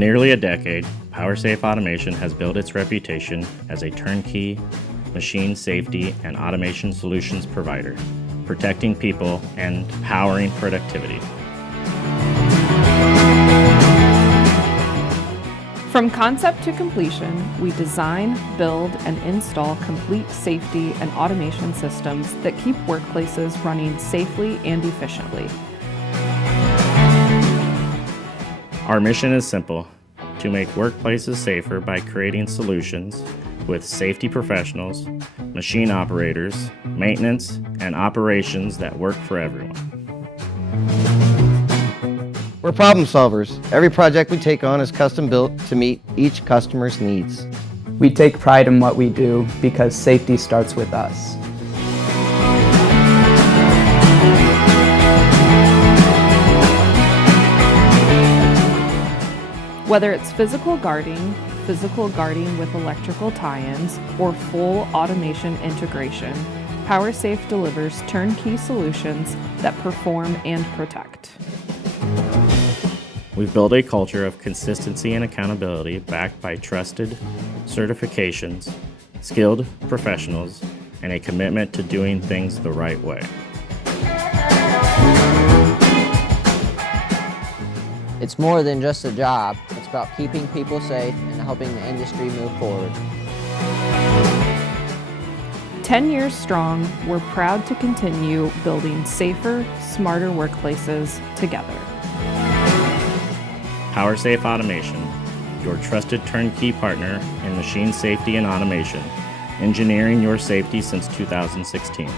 nearly a decade, PowerSafe Automation has built its reputation as a turnkey machine safety and automation solutions provider, protecting people and powering productivity. From concept to completion, we design, build, and install complete safety and automation systems that keep workplaces running safely and efficiently. Our mission is simple: to make workplaces safer by creating solutions with safety professionals, machine operators, maintenance, and operations that work for everyone. We're problem solvers. Every project we take on is custom built to meet each customer's needs. We take pride in what we do because safety starts with us. Whether it's physical guarding with electrical tie-ins, or full automation integration, PowerSafe delivers turnkey solutions that perform and protect. We've built a culture of consistency and accountability backed by trusted certifications, skilled professionals, and a commitment to doing things the right way. It's more than just a job. It's about keeping people safe and helping the industry move forward. 10 years strong, we're proud to continue building safer, smarter workplaces together. PowerSafe Automation, your trusted turnkey partner in machine safety and automation, engineering your safety since 2016.